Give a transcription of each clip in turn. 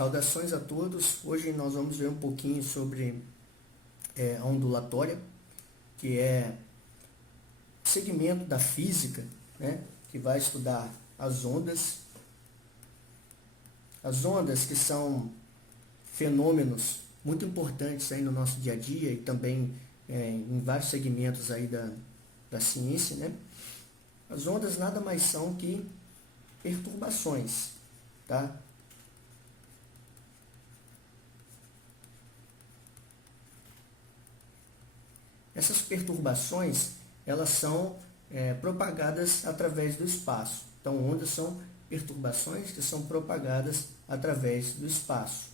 Saudações a todos. Hoje nós vamos ver um pouquinho sobre a ondulatória, que é segmento da física, né, que vai estudar as ondas. As ondas que são fenômenos muito importantes aí no nosso dia a dia e também em vários segmentos aí da ciência, né? As ondas nada mais são que perturbações, tá? Essas perturbações, elas são propagadas através do espaço. Então, ondas são perturbações que são propagadas através do espaço,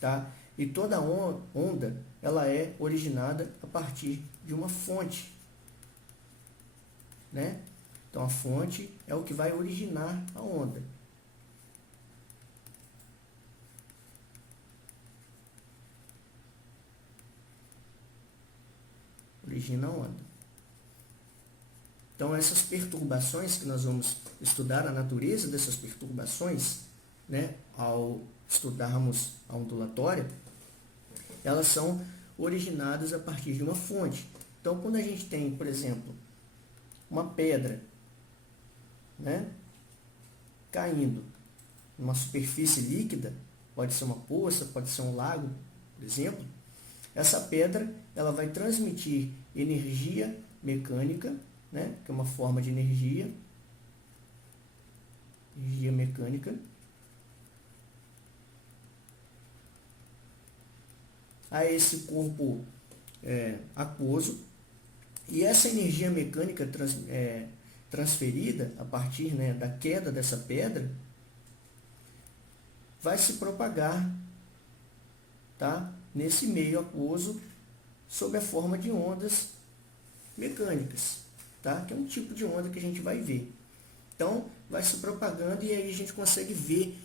tá? E toda onda, ela é originada a partir de uma fonte, né? Então, a fonte é o que vai originar a onda. Origina a onda. Então, essas perturbações que nós vamos estudar, a natureza dessas perturbações, né, ao estudarmos a ondulatória, elas são originadas a partir de uma fonte. Então, quando a gente tem, por exemplo, uma pedra, né, caindo numa superfície líquida, pode ser uma poça, pode ser um lago, por exemplo, essa pedra ela vai transmitir energia mecânica, né, que é uma forma de energia mecânica, a esse corpo aquoso, e essa energia mecânica transferida a partir, né, da queda dessa pedra vai se propagar, tá, nesse meio aquoso sob a forma de ondas mecânicas, tá, que é um tipo de onda que a gente vai ver. Então, vai se propagando e aí a gente consegue ver,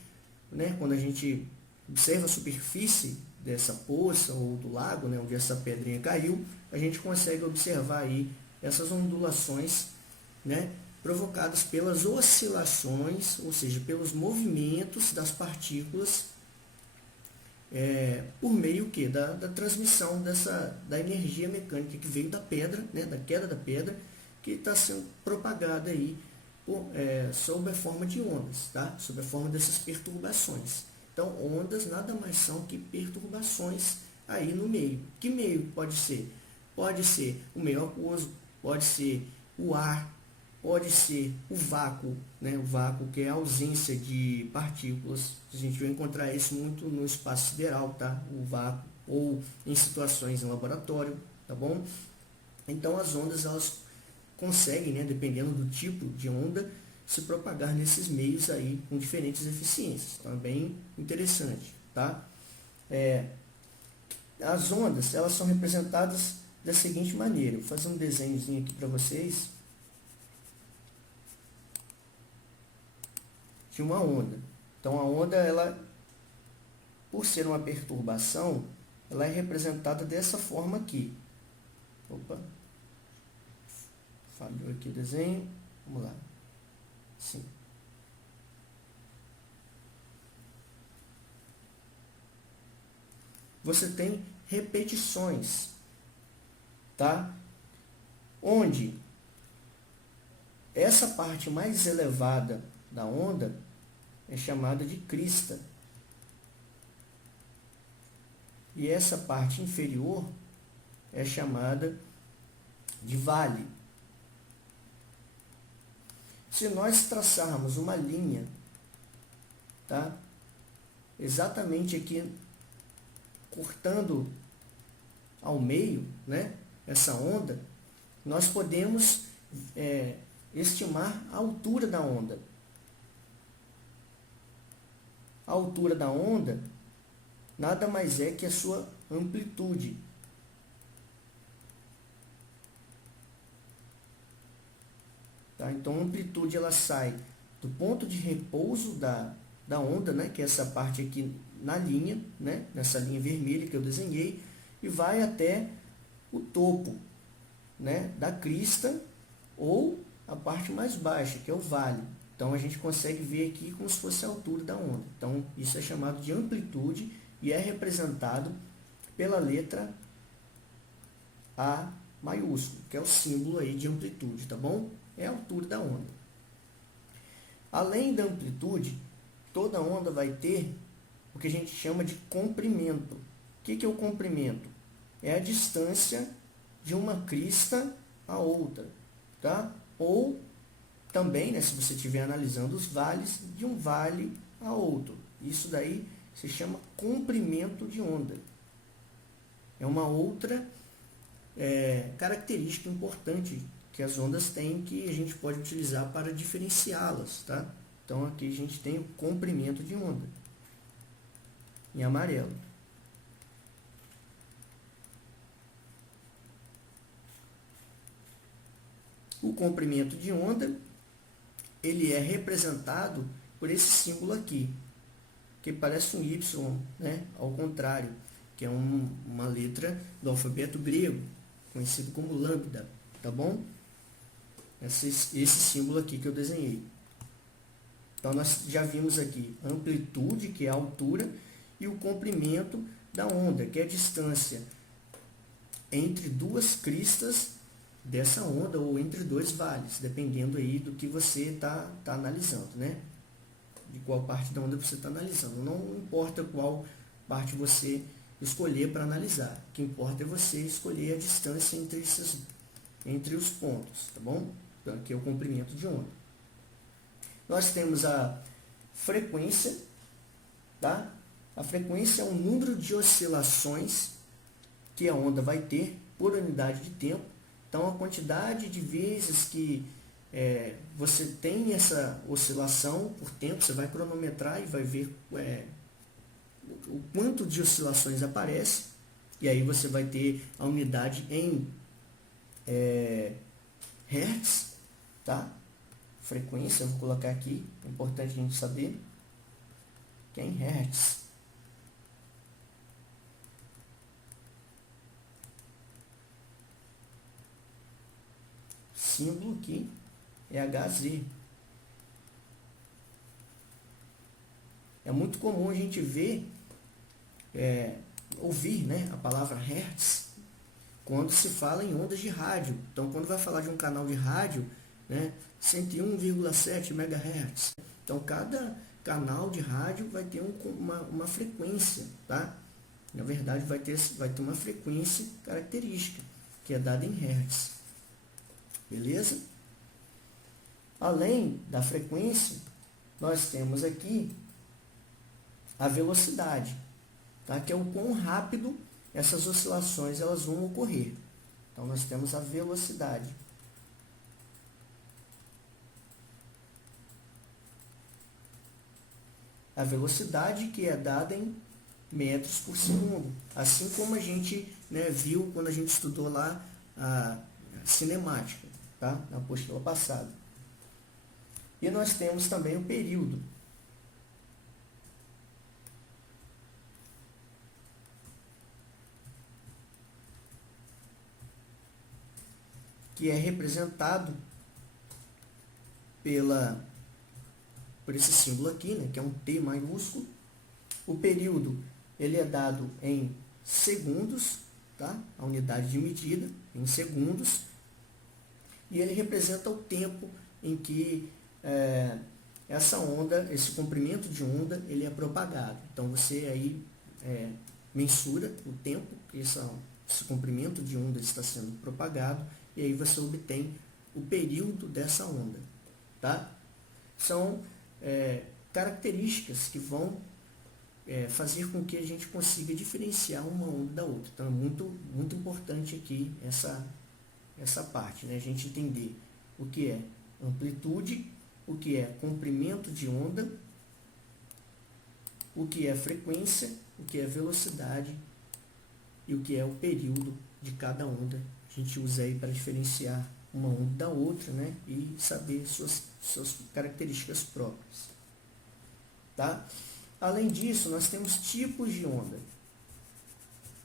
né, quando a gente observa a superfície dessa poça ou do lago, né, onde essa pedrinha caiu, a gente consegue observar aí essas ondulações, né, provocadas pelas oscilações, ou seja, pelos movimentos das partículas por meio da transmissão da energia mecânica que veio da pedra, né, da queda da pedra, que está sendo propagada aí sob a forma de ondas, tá? Sob a forma dessas perturbações. Então, ondas nada mais são que perturbações aí no meio. Que meio pode ser? Pode ser o meio aquoso, pode ser o ar, pode ser o vácuo, né? O vácuo que é a ausência de partículas. A gente vai encontrar isso muito no espaço sideral, tá? O vácuo, ou em situações em laboratório, tá bom? Então, as ondas, elas conseguem, né, dependendo do tipo de onda, se propagar nesses meios aí com diferentes eficiências. Então, é bem interessante, tá? As ondas, elas são representadas da seguinte maneira. Vou fazer um desenhozinho aqui para vocês de uma onda. Então, a onda, ela, por ser uma perturbação, ela é representada dessa forma aqui. Opa! Falhou aqui o desenho. Vamos lá. Sim. Você tem repetições, tá? Onde essa parte mais elevada da onda é chamada de crista. E essa parte inferior é chamada de vale. Se nós traçarmos uma linha, tá, exatamente aqui, cortando ao meio, né, essa onda, nós podemos estimar a altura da onda. A altura da onda nada mais é que a sua amplitude. Tá? Então, a amplitude ela sai do ponto de repouso da onda, né, que é essa parte aqui na linha, né, nessa linha vermelha que eu desenhei, e vai até o topo, né, da crista ou a parte mais baixa, que é o vale. Então, a gente consegue ver aqui como se fosse a altura da onda. Então, isso é chamado de amplitude e é representado pela letra A maiúsculo, que é o símbolo aí de amplitude, tá bom? É a altura da onda. Além da amplitude, toda onda vai ter o que a gente chama de comprimento. O que é o comprimento? É a distância de uma crista a outra, tá? Ou também, né, se você estiver analisando os vales, de um vale a outro. Isso daí se chama comprimento de onda. É uma outra característica importante que as ondas têm, que a gente pode utilizar para diferenciá-las, tá? Então, aqui a gente tem o comprimento de onda, em amarelo. O comprimento de onda, ele é representado por esse símbolo aqui, que parece um Y, né? Ao contrário, que é uma letra do alfabeto grego, conhecido como lambda, tá bom? Esse símbolo aqui que eu desenhei. Então, nós já vimos aqui a amplitude, que é a altura, e o comprimento da onda, que é a distância entre duas cristas dessa onda, ou entre dois vales, dependendo aí do que você está analisando, né? De qual parte da onda você está analisando. Não importa qual parte você escolher para analisar. O que importa é você escolher a distância entre os pontos, tá bom? Então, aqui é o comprimento de onda. Nós temos a frequência, tá? A frequência é o número de oscilações que a onda vai ter por unidade de tempo. Então, a quantidade de vezes que você tem essa oscilação por tempo, você vai cronometrar e vai ver o quanto de oscilações aparece, e aí você vai ter a unidade em hertz, tá? Frequência, eu vou colocar aqui, é importante a gente saber que é em hertz. Símbolo aqui é Hz. É muito comum a gente ouvir, né, a palavra hertz quando se fala em ondas de rádio. Então, quando vai falar de um canal de rádio, né, 101,7 MHz. Então, cada canal de rádio vai ter uma frequência, tá? Na verdade, vai ter uma frequência característica, que é dada em hertz. Beleza? Além da frequência, nós temos aqui a velocidade, tá? Que é o quão rápido essas oscilações elas vão ocorrer. Então, nós temos a velocidade. A velocidade que é dada em metros por segundo. Assim como a gente, né, viu quando a gente estudou lá a cinemática, tá? Na apostila passada. E nós temos também o período. Que é representado por esse símbolo aqui, né, que é um T maiúsculo. O período, ele é dado em segundos, tá? A unidade de medida, em segundos. E ele representa o tempo em que essa onda, esse comprimento de onda, ele é propagado. Então, você aí mensura o tempo que esse comprimento de onda está sendo propagado, e aí você obtém o período dessa onda, tá? São características que vão fazer com que a gente consiga diferenciar uma onda da outra. Então, é muito, muito importante aqui essa parte, né? A gente entender o que é amplitude, o que é comprimento de onda, o que é frequência, o que é velocidade e o que é o período de cada onda. A gente usa aí para diferenciar uma onda da outra, né? E saber suas características próprias, tá? Além disso, nós temos tipos de onda.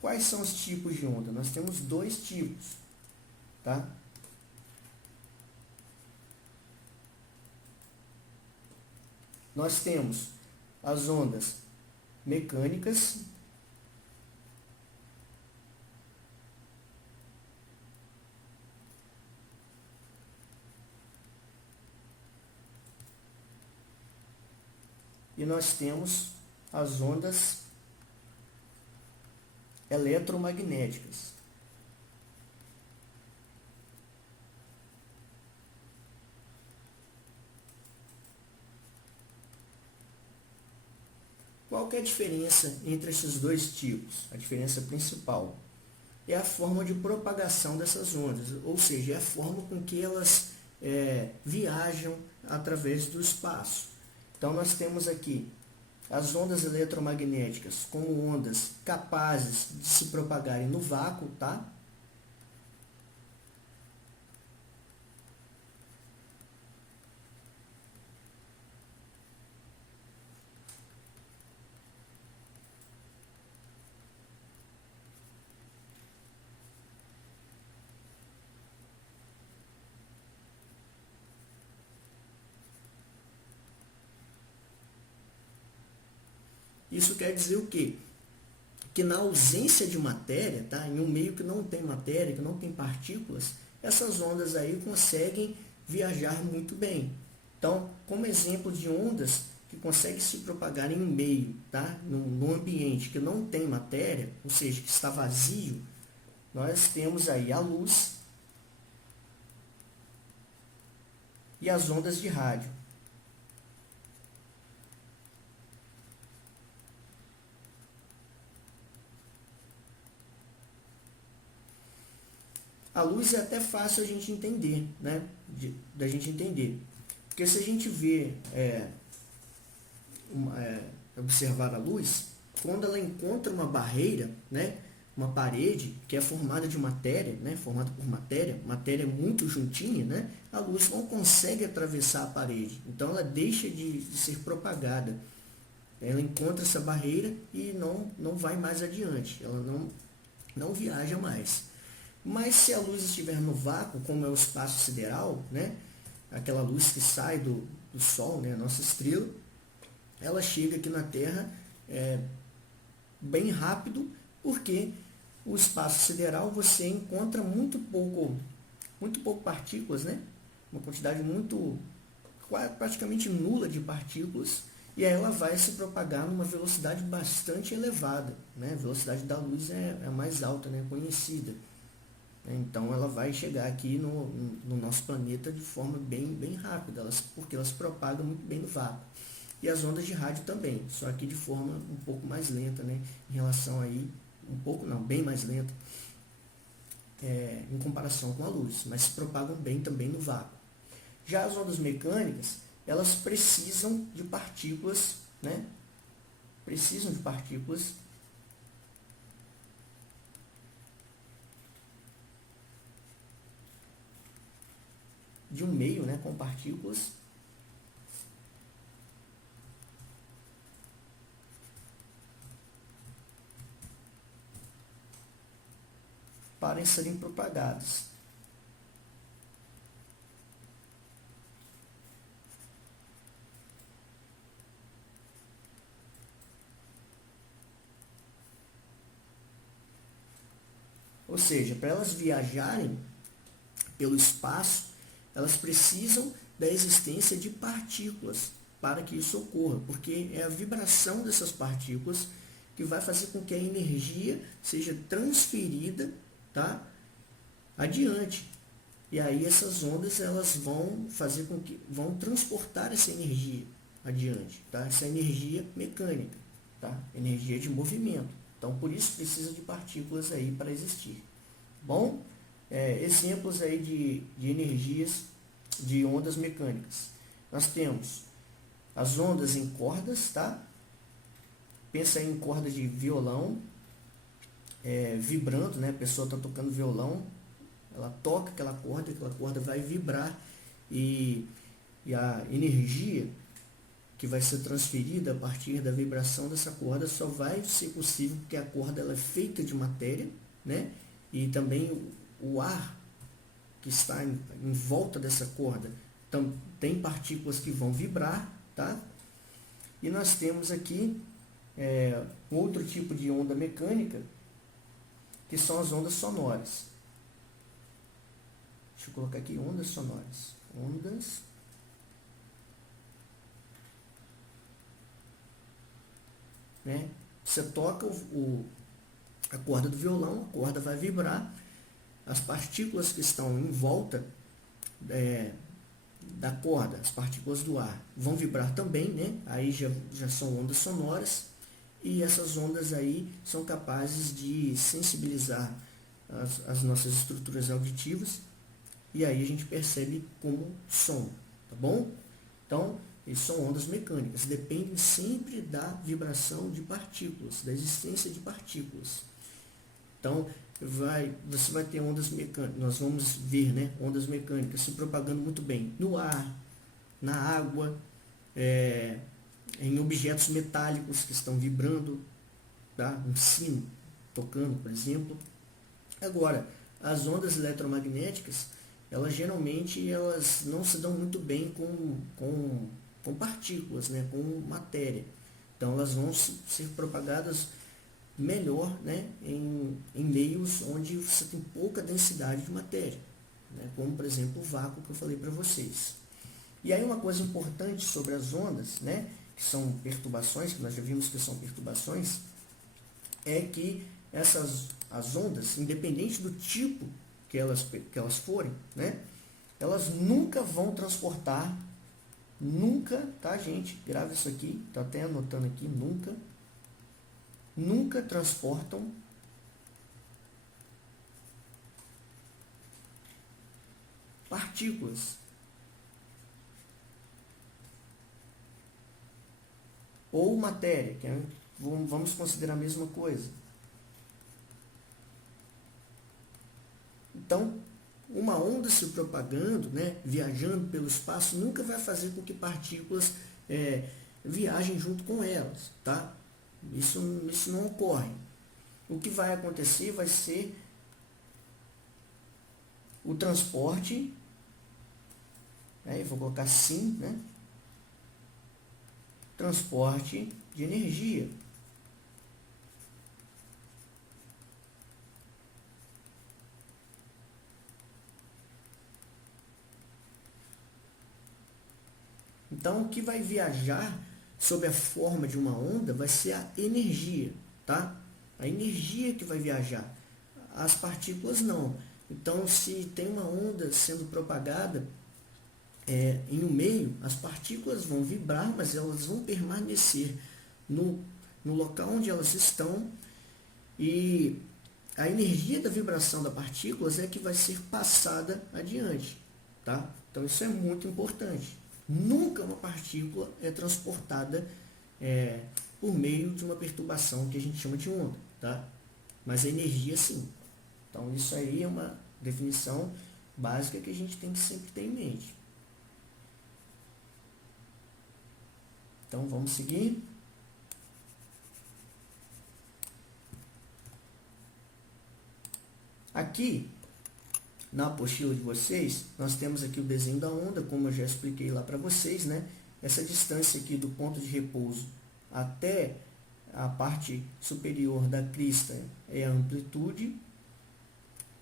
Quais são os tipos de onda? Nós temos dois tipos, tá? nós temos as ondas mecânicas, e nós temos as ondas eletromagnéticas. Qual que é a diferença entre esses dois tipos? A diferença principal é a forma de propagação dessas ondas, ou seja, é a forma com que elas viajam através do espaço. Então, nós temos aqui as ondas eletromagnéticas como ondas capazes de se propagarem no vácuo, tá? Isso quer dizer o quê? Que na ausência de matéria, tá? Em um meio que não tem matéria, que não tem partículas, essas ondas aí conseguem viajar muito bem. Então, como exemplo de ondas que conseguem se propagar em um meio, tá? Num ambiente que não tem matéria, ou seja, que está vazio, nós temos aí a luz e as ondas de rádio. A luz é até fácil a gente entender, né? Da gente entender. Porque se a gente vê, observar a luz, quando ela encontra uma barreira, né? Uma parede que é formada de matéria, né? Formada por matéria muito juntinha, né? A luz não consegue atravessar a parede. Então ela deixa de ser propagada. Ela encontra essa barreira e não vai mais adiante. Ela não viaja mais. Mas se a luz estiver no vácuo, como é o espaço sideral, né? Aquela luz que sai do Sol, né? A nossa estrela, ela chega aqui na Terra bem rápido, porque o espaço sideral você encontra muito pouco partículas, né? Uma quantidade praticamente nula de partículas, e aí ela vai se propagar numa velocidade bastante elevada, né? A velocidade da luz é a mais alta, né? Conhecida. Então ela vai chegar aqui no nosso planeta de forma bem rápida, porque elas propagam muito bem no vácuo. E as ondas de rádio também, só que de forma um pouco mais lenta, né? Em relação aí, bem mais lenta, em comparação com a luz, mas se propagam bem também no vácuo. Já as ondas mecânicas, elas precisam de partículas, né? Precisam de partículas de um meio, né, com partículas para serem propagadas. Ou seja, para elas viajarem pelo espaço, elas precisam da existência de partículas para que isso ocorra, porque é a vibração dessas partículas que vai fazer com que a energia seja transferida, tá, adiante. E aí essas ondas elas vão fazer com que vão transportar essa energia adiante, tá? Essa energia mecânica, tá? Energia de movimento. Então por isso precisa de partículas aí para existir. Bom, exemplos aí de energias de ondas mecânicas. Nós temos as ondas em cordas, tá? Pensa aí em corda de violão, vibrando, né? A pessoa está tocando violão, ela toca aquela corda vai vibrar e a energia que vai ser transferida a partir da vibração dessa corda só vai ser possível porque a corda ela é feita de matéria, né? E também o ar que está em volta dessa corda tem partículas que vão vibrar, tá? E nós temos aqui outro tipo de onda mecânica, que são as ondas sonoras. Deixa eu colocar aqui ondas sonoras. Ondas né? Você toca a corda do violão, a corda vai vibrar, as partículas que estão em volta da corda, as partículas do ar, vão vibrar também, né? Aí já são ondas sonoras, e essas ondas aí são capazes de sensibilizar as nossas estruturas auditivas, e aí a gente percebe como som, tá bom? Então, isso são ondas mecânicas, dependem sempre da vibração de partículas, da existência de partículas. Então, você vai ter ondas mecânicas, nós vamos ver, né, ondas mecânicas se propagando muito bem no ar, na água, em objetos metálicos que estão vibrando, tá? Um sino tocando, por exemplo. Agora, as ondas eletromagnéticas, elas não se dão muito bem com partículas, né, com matéria. Então, elas vão ser propagadas melhor, né, em meios onde você tem pouca densidade de matéria, né, como, por exemplo, o vácuo que eu falei para vocês. E aí uma coisa importante sobre as ondas, né, que são perturbações, que nós já vimos que são perturbações, é que as ondas, independente do tipo que elas forem, né, elas nunca vão transportar, nunca, tá, gente? Grava isso aqui, tô até anotando aqui, nunca transportam partículas ou matéria, vamos considerar a mesma coisa. Então, uma onda se propagando, né, viajando pelo espaço, nunca vai fazer com que partículas viajem junto com elas, tá? Isso não ocorre. O que vai acontecer vai ser o transporte, eu vou colocar assim, né? Transporte de energia. Então, o que vai viajar sob a forma de uma onda vai ser a energia, tá? A energia que vai viajar. As partículas não. Então, se tem uma onda sendo propagada em um meio, as partículas vão vibrar, mas elas vão permanecer no local onde elas estão, e a energia da vibração das partículas é que vai ser passada adiante, tá? Então, isso é muito importante. Nunca uma partícula é transportada por meio de uma perturbação que a gente chama de onda, tá? Mas a energia sim. Então isso aí é uma definição básica que a gente tem que sempre ter em mente. Então vamos seguir. Aqui na apostila de vocês, nós temos aqui o desenho da onda, como eu já expliquei lá para vocês, né? Essa distância aqui do ponto de repouso até a parte superior da crista é a amplitude.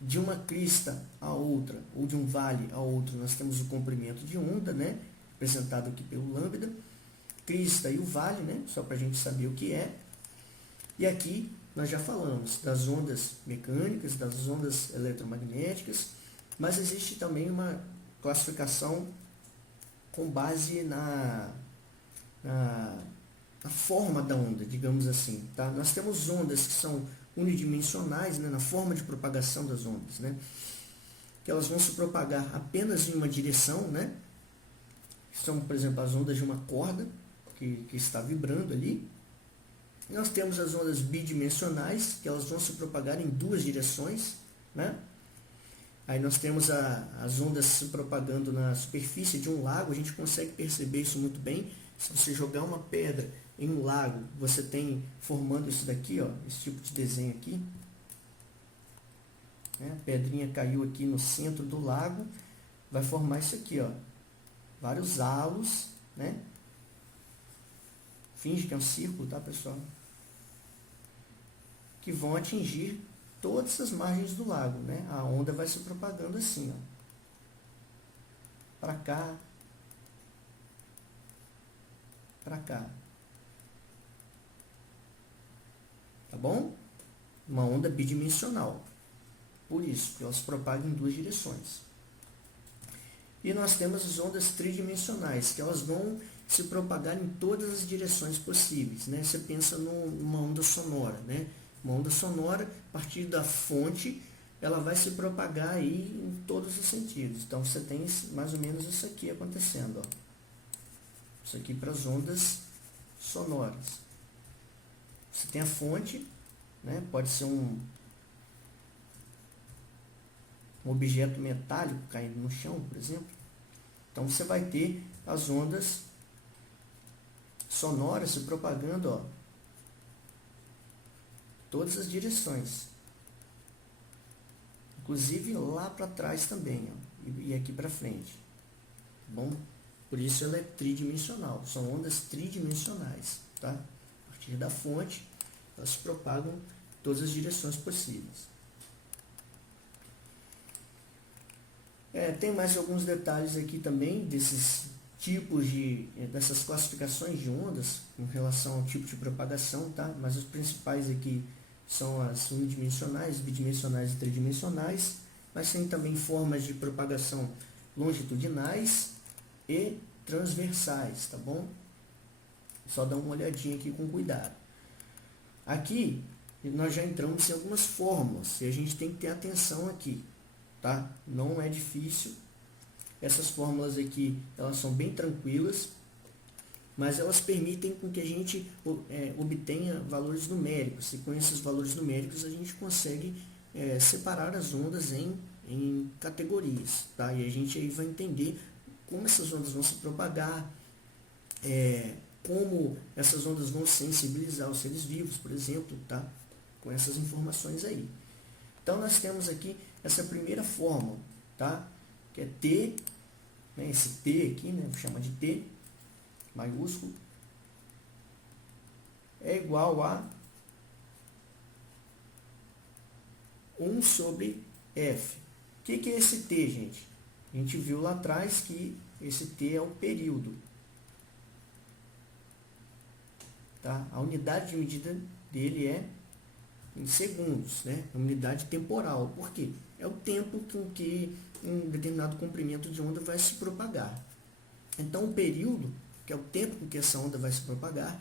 De uma crista a outra, ou de um vale a outro, nós temos o comprimento de onda, né? Representado aqui pelo lambda. Crista e o vale, né? Só para a gente saber o que é. E aqui nós já falamos das ondas mecânicas, das ondas eletromagnéticas, mas existe também uma classificação com base na forma da onda, digamos assim. Tá? Nós temos ondas que são unidimensionais, né, na forma de propagação das ondas, né, que elas vão se propagar apenas em uma direção, né, são, por exemplo, as ondas de uma corda que está vibrando ali. E nós temos as ondas bidimensionais, que elas vão se propagar em duas direções, né? Aí nós temos as ondas se propagando na superfície de um lago, a gente consegue perceber isso muito bem. Se você jogar uma pedra em um lago, você tem formando isso daqui, ó, esse tipo de desenho aqui. A pedrinha caiu aqui no centro do lago, vai formar isso aqui, ó, vários halos, né? finge que é um círculo, tá, pessoal? Que vão atingir todas as margens do lago, né? A onda vai se propagando assim, ó, para cá, para cá. Tá bom? Uma onda bidimensional. Por isso, que ela se propaga em duas direções. E nós temos as ondas tridimensionais, que elas vão se propagar em todas as direções possíveis, né? Você pensa numa onda sonora, né? Uma onda sonora, a partir da fonte, ela vai se propagar aí em todos os sentidos. Então, você tem mais ou menos isso aqui acontecendo, ó. Isso aqui para as ondas sonoras. Você tem a fonte, né? Pode ser um objeto metálico caindo no chão, por exemplo. Então, você vai ter as ondas sonoras se propagando, ó, todas as direções, inclusive lá para trás também, ó, e aqui para frente, tá bom? Por isso ela é tridimensional, são ondas tridimensionais, tá? A partir da fonte, elas se propagam em todas as direções possíveis. Tem mais alguns detalhes aqui também desses tipos dessas classificações de ondas em relação ao tipo de propagação, tá? Mas os principais aqui são as unidimensionais, bidimensionais e tridimensionais, mas tem também formas de propagação longitudinais e transversais, tá bom? Só dá uma olhadinha aqui com cuidado. Aqui nós já entramos em algumas fórmulas e a gente tem que ter atenção aqui, tá? Não é difícil. Essas fórmulas aqui, elas são bem tranquilas, mas elas permitem com que a gente obtenha valores numéricos. E com esses valores numéricos a gente consegue separar as ondas em categorias, tá? E a gente aí vai entender como essas ondas vão se propagar, como essas ondas vão sensibilizar os seres vivos, por exemplo, tá? Com essas informações aí. Então, nós temos aqui essa primeira fórmula, tá? Que é T, né? Esse T aqui, né? Vou chamar de T, maiúsculo, é igual a 1 sobre F. O que é esse T, gente? A gente viu lá atrás que esse T é o período. Tá? A unidade de medida dele é em segundos, né? A unidade temporal. Por quê? É o tempo com que um determinado comprimento de onda vai se propagar. Então, o período, que é o tempo com que essa onda vai se propagar,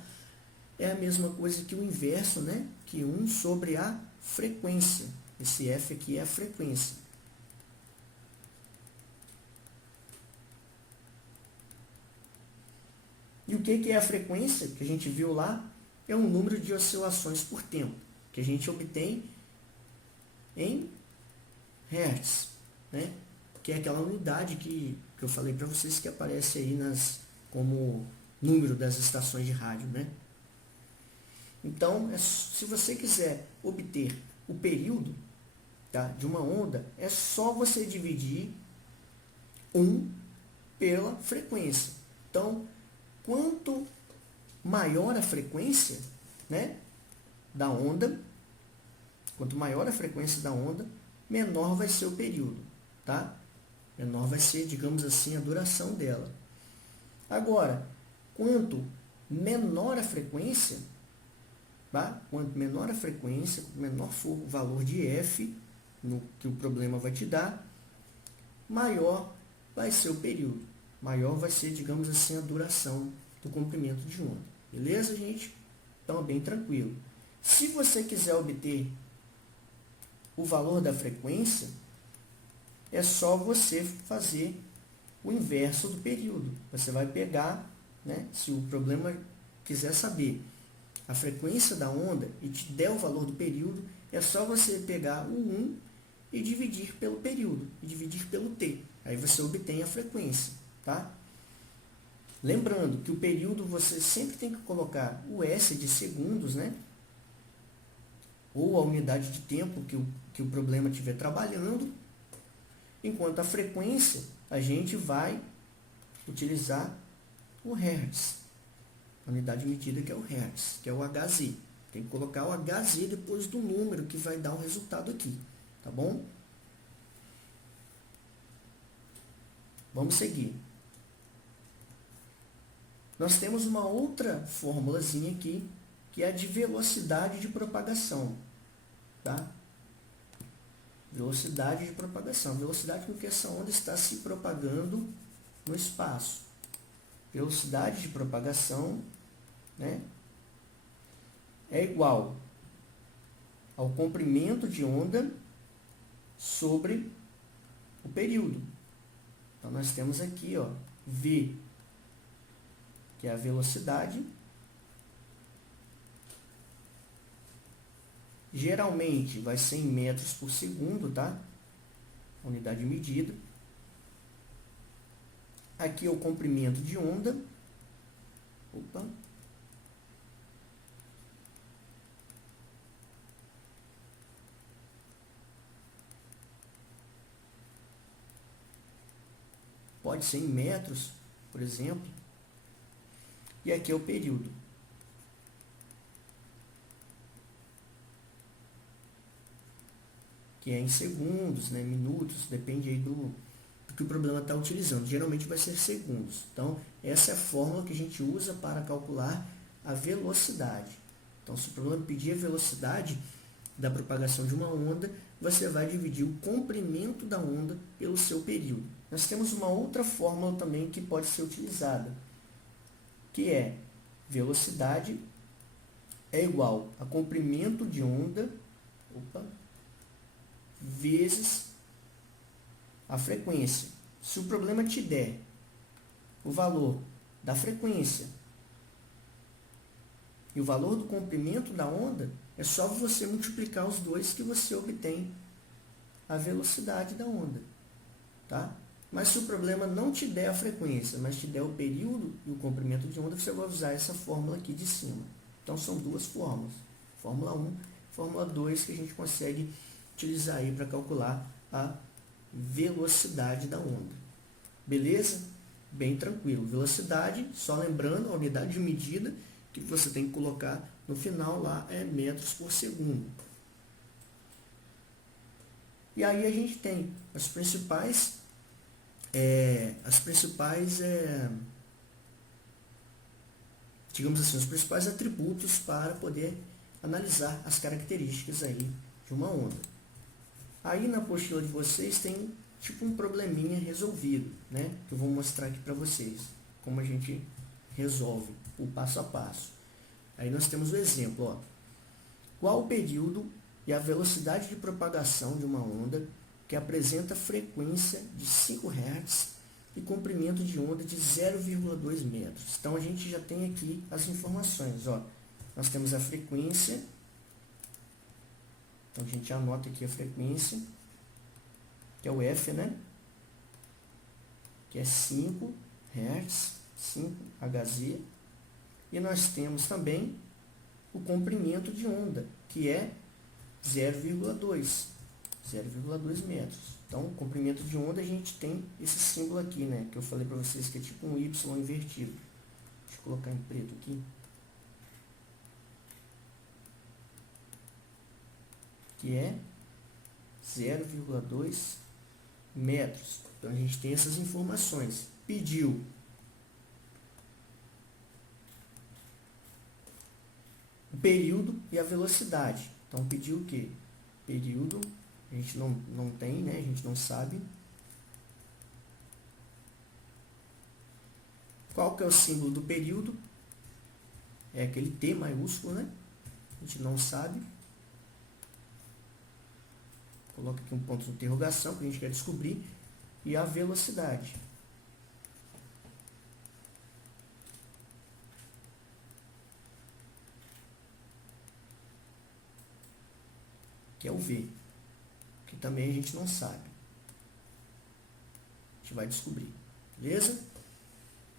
é a mesma coisa que o inverso, né? Que 1 sobre a frequência. Esse F aqui é a frequência. E o que é a frequência que a gente viu lá? É um número de oscilações por tempo, que a gente obtém em Hertz, né? Que é aquela unidade que eu falei para vocês que aparece aí como número das estações de rádio, né? Então, se você quiser obter o período, tá, de uma onda, é só você dividir 1 pela frequência. Então, quanto maior a frequência, né, da onda, quanto maior a frequência da onda, menor vai ser o período, tá? Menor vai ser, digamos assim, a duração dela. Agora, quanto menor a frequência, tá? Quanto menor a frequência, quanto menor for o valor de F que o problema vai te dar, maior vai ser o período. Maior vai ser, digamos assim, a duração do comprimento de onda. Beleza, gente? Então, é bem tranquilo. Se você quiser obter o valor da frequência, é só você fazer o inverso do período. Você vai pegar, né, se o problema quiser saber a frequência da onda e te der o valor do período, é só você pegar o 1 e dividir pelo período, e dividir pelo T. Aí você obtém a frequência, tá? Lembrando que o período você sempre tem que colocar o S de segundos, né? Ou a unidade de tempo que o problema estiver trabalhando, enquanto a frequência a gente vai utilizar o Hertz. a unidade medida que é o Hertz, que é o Hz. Tem que colocar o Hz depois do número que vai dar o resultado aqui, tá bom? Vamos seguir. Nós temos uma outra formulazinha aqui, que é a de velocidade de propagação, tá? Velocidade de propagação. Velocidade com que essa onda está se propagando no espaço. Velocidade de propagação, né, é igual ao comprimento de onda sobre o período. Então, nós temos aqui, ó, V, que é a velocidade. Geralmente vai ser em metros por segundo, tá? Unidade medida. Aqui é o comprimento de onda. Opa. Pode ser em metros, por exemplo. E aqui é o período. Que é em segundos, né, minutos, depende aí do que o problema está utilizando. Geralmente vai ser segundos. Então, essa é a fórmula que a gente usa para calcular a velocidade. Então, se o problema pedir a velocidade da propagação de uma onda, você vai dividir o comprimento da onda pelo seu período. Nós temos uma outra fórmula também que pode ser utilizada, que é velocidade é igual a comprimento de onda, vezes a frequência. Se o problema te der o valor da frequência e o valor do comprimento da onda, é só você multiplicar os dois que você obtém a velocidade da onda, tá? Mas se o problema não te der a frequência, mas te der o período e o comprimento de onda, você vai usar essa fórmula aqui de cima. Então, são duas fórmulas. Fórmula 1 e Fórmula 2 que a gente consegue utilizar aí para calcular a velocidade da onda. Beleza? Bem tranquilo. Velocidade, só lembrando, a unidade de medida que você tem que colocar no final lá é metros por segundo. E aí a gente tem as principais digamos assim, os principais atributos para poder analisar as características aí de uma onda. Aí na apostila de vocês tem tipo um probleminha resolvido, né? Que eu vou mostrar aqui para vocês, como a gente resolve o passo a passo. Aí nós temos o exemplo, ó. Qual o período e a velocidade de propagação de uma onda que apresenta frequência de 5 Hz e comprimento de onda de 0,2 metros. Então, a gente já tem aqui as informações. Ó. Nós temos a frequência. Então, a gente anota aqui a frequência, que é o F, né? Que é 5 Hz, 5 Hz. E nós temos também o comprimento de onda, que é 0,2 metros. Então, o comprimento de onda, a gente tem esse símbolo aqui, né? Que eu falei para vocês que é tipo um Y invertido. Deixa eu colocar em preto aqui. Que é 0,2 metros. Então, a gente tem essas informações. Pediu o período e a velocidade. Então, pediu o quê? Período, a gente não tem, né? A gente não sabe. Qual que é o símbolo do período? É aquele T maiúsculo, né? A gente não sabe. Coloca aqui um ponto de interrogação que a gente quer descobrir. E a velocidade. Que é o V, que também a gente não sabe. A gente vai descobrir, beleza?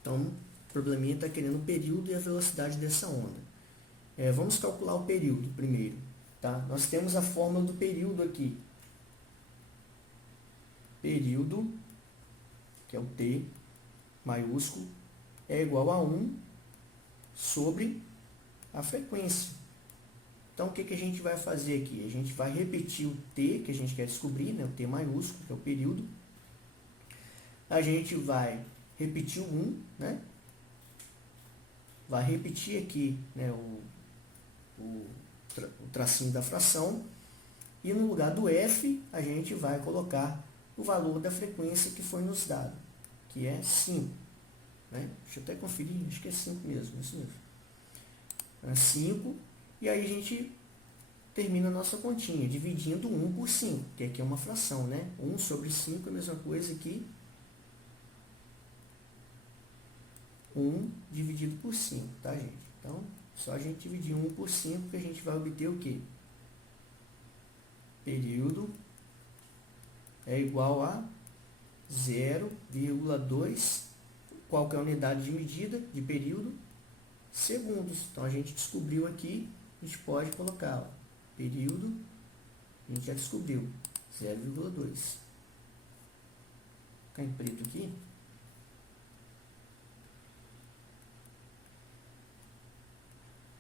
Então, o probleminha está querendo o período e a velocidade dessa onda. Vamos calcular o período primeiro, tá? Nós temos a fórmula do período aqui. Período, que é o T maiúsculo, é igual a 1 sobre a frequência. Então, o que a gente vai fazer aqui? A gente vai repetir o t, que a gente quer descobrir, né? O t maiúsculo, que é o período. A gente vai repetir o 1, né? Vai repetir aqui, né, o tracinho da fração. E no lugar do f, a gente vai colocar o valor da frequência que foi nos dado, que é 5. Né? Deixa eu até conferir, acho que é 5 mesmo, isso mesmo. É 5, e aí a gente termina a nossa continha, dividindo 1 por 5, que aqui é uma fração, né? 1 sobre 5 é a mesma coisa que 1 dividido por 5, tá, gente? Então, só a gente dividir 1 por 5 que a gente vai obter o quê? Período é igual a 0,2. Qual que é a unidade de medida de período? Segundos. Então, a gente descobriu aqui, a gente pode colocar, ó, período, a gente já descobriu, 0,2. Ficar em preto aqui.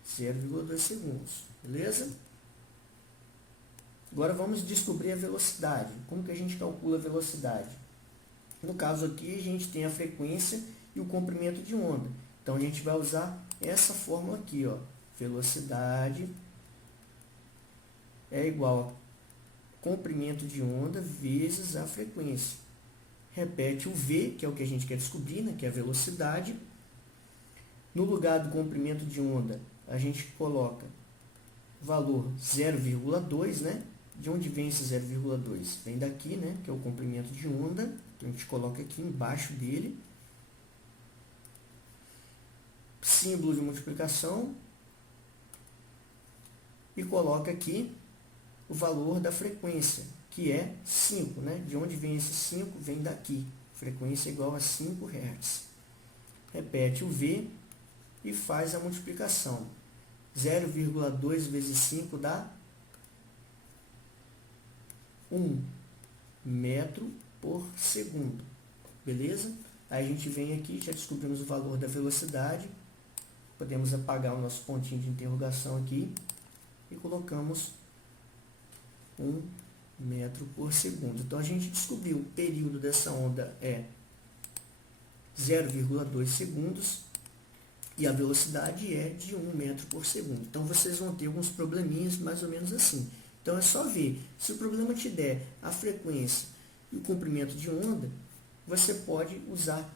(0,2 segundos), beleza? Agora vamos descobrir a velocidade. Como que a gente calcula a velocidade? No caso aqui, a gente tem a frequência e o comprimento de onda. Então, a gente vai usar essa fórmula aqui, ó. Velocidade é igual a comprimento de onda vezes a frequência. Repete o V, que é o que a gente quer descobrir, né? Que é a velocidade. No lugar do comprimento de onda, a gente coloca o valor 0,2, né? De onde vem esse 0,2? Vem daqui, né? Que é o comprimento de onda. Então, a gente coloca aqui embaixo dele. Símbolo de multiplicação. E coloca aqui o valor da frequência, que é 5, né? De onde vem esse 5? Vem daqui. Frequência igual a 5 Hz. Repete o V e faz a multiplicação. 0,2 vezes 5 dá 1 metro por segundo. Beleza? Aí a gente vem aqui, já descobrimos o valor da velocidade. Podemos apagar o nosso pontinho de interrogação aqui. E colocamos 1 metro por segundo. Então, a gente descobriu o período dessa onda é 0,2 segundos. E a velocidade é de 1 metro por segundo. Então, vocês vão ter alguns probleminhas mais ou menos assim. Então, é só ver. Se o problema te der a frequência e o comprimento de onda, você pode usar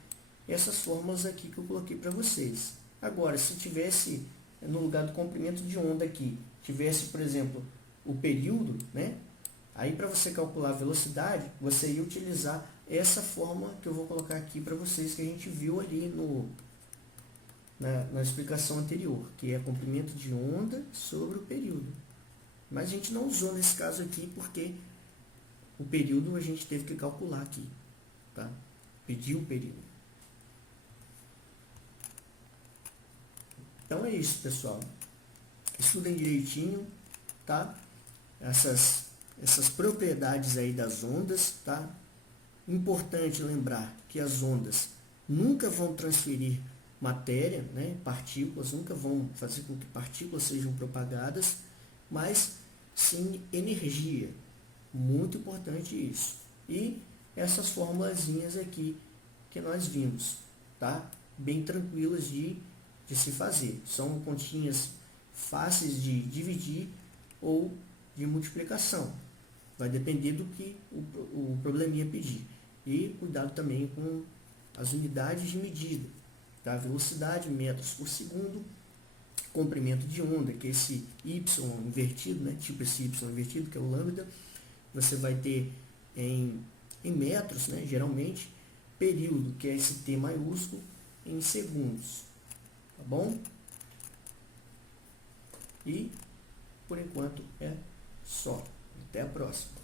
essas fórmulas aqui que eu coloquei para vocês. Agora, se tivesse, no lugar do comprimento de onda aqui, tivesse, por exemplo, o período, né? Aí, para você calcular a velocidade, você ia utilizar essa fórmula que eu vou colocar aqui para vocês, que a gente viu ali na explicação anterior, que é comprimento de onda sobre o período. Mas a gente não usou nesse caso aqui, porque o período a gente teve que calcular aqui, tá? Pedir o período. Então é isso, pessoal. Estudem direitinho, tá? Essas propriedades aí das ondas, tá? Importante lembrar que as ondas nunca vão transferir matéria, né? Partículas, nunca vão fazer com que partículas sejam propagadas, mas sim energia. Muito importante isso. E essas formulazinhas aqui que nós vimos, tá? Bem tranquilas de se fazer. São continhas fáceis de dividir ou de multiplicação. Vai depender do que o probleminha pedir. E cuidado também com as unidades de medida. Tá? Velocidade, metros por segundo. Comprimento de onda, que é esse Y invertido, né? Tipo esse Y invertido, que é o lambda. Você vai ter em metros, né? Geralmente. Período, que é esse T maiúsculo, em segundos. Tá bom? E, por enquanto, é só. Até a próxima.